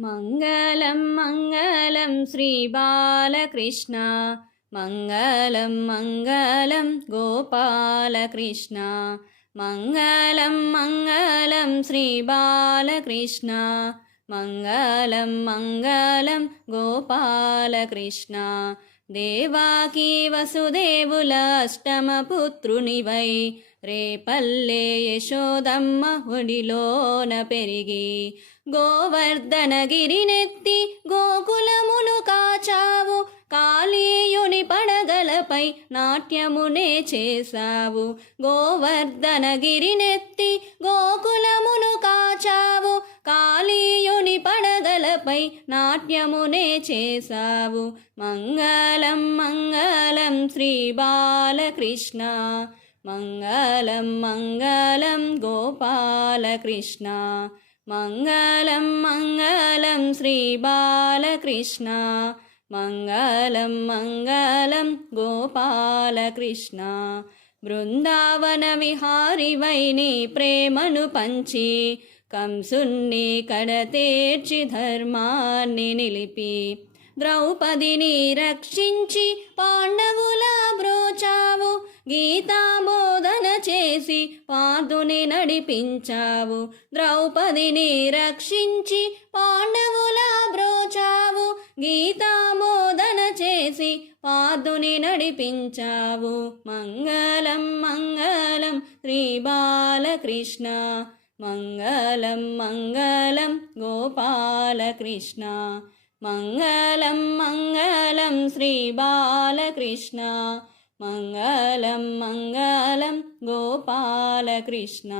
మంగళం మంగళం శ్రీ బాలకృష్ణ, మంగళం మంగళం గోపాలకృష్ణ, మంగళం మంగళం శ్రీ బాలకృష్ణ, మంగళం మంగళం గోపాలకృష్ణ. దేవాకీ వసుదేవుల అష్టమ పుత్రునివై రేపల్లె యశోదమ్మ ఒడిలోన పెరిగి గోవర్ధనగిరినెత్తి గోకులమును కాచావు. కాళీయుని పడగలపై నాట్యమునే చేశావు. గోవర్ధనగిరినెత్తి గోకులమును కాచావు. కాళీయుని పడగలపై నాట్యమునే చేశావు. మంగళం మంగళం శ్రీ బాలకృష్ణ, మంగళం మంగళం గోపాలకృష్ణ, మంగళం మంగళం శ్రీ బాలకృష్ణ, మంగళం మంగళం గోపాలకృష్ణ. బృందావన విహారివై నీ ప్రేమను పంచి కంసుణ్ణి కడతేర్చి ధర్మాన్ని నిలిపి ద్రౌపదిని రక్షించి పాండవుల బ్రోచావు. గీతాబోధన చేసి పార్థుని నడిపించావు. ద్రౌపదిని రక్షించి పాండవుల బ్రోచావు. గీతాబోధన చేసి పార్థుని నడిపించావు. మంగళం మంగళం శ్రీ బాలకృష్ణ, మంగళం మంగళం గోపాలకృష్ణ, మంగళం మంగళం శ్రీ బాలకృష్ణ, మంగళం మంగళం గోపాలకృష్ణ.